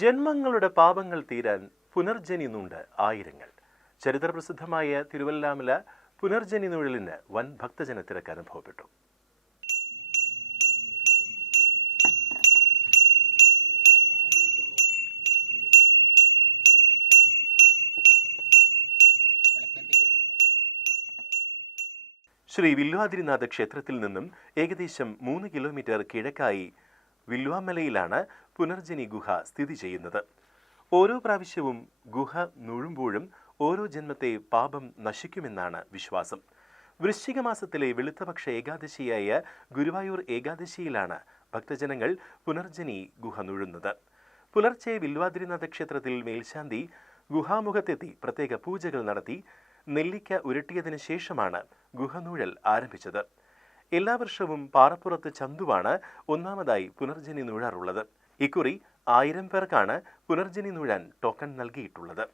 ജന്മങ്ങളുടെ പാപങ്ങൾ തീരാൻ പുനർജനിന്നുണ്ട് ആയിരങ്ങൾ. ചരിത്രപ്രസിദ്ധമായ തിരുവല്ലാമല പുനർജനി നൂഴലിന് വൻ ഭക്തജന തിരക്ക് അനുഭവപ്പെട്ടു. ശ്രീ വില്വാദ്രിനാഥ ക്ഷേത്രത്തിൽ നിന്നും ഏകദേശം മൂന്ന് കിലോമീറ്റർ കിഴക്കായി വില്വാമലയിലാണ് പുനർജനി ഗുഹ സ്ഥിതി ചെയ്യുന്നത്. ഓരോ പ്രാവശ്യവും ഗുഹ നുഴുമ്പോഴും ഓരോ ജന്മത്തെ പാപം നശിക്കുമെന്നാണ് വിശ്വാസം. വൃശ്ചിക മാസത്തിലെ വെളുത്തപക്ഷ ഏകാദശിയായ ഗുരുവായൂർ ഏകാദശിയിലാണ് ഭക്തജനങ്ങൾ പുനർജനി ഗുഹ നുഴുന്നത്. പുലർച്ചെ വില്വാദ്രിനാഥ ക്ഷേത്രത്തിൽ മേൽശാന്തി ഗുഹാമുഖത്തെത്തി പ്രത്യേക പൂജകൾ നടത്തി നെല്ലിക്ക ഉരുട്ടിയതിനു ശേഷമാണ് ഗുഹനൂഴൽ ആരംഭിച്ചത്. എല്ലാ വർഷവും പാറപ്പുറത്ത് ചന്തുവാണ് ഒന്നാമതായി പുനർജനി നൂഴാറുള്ളത്. ഇക്കുറി ആയിരം പേർക്കാണ് പുനർജനി നൂഴാൻ ടോക്കൺ നൽകിയിട്ടുള്ളത്.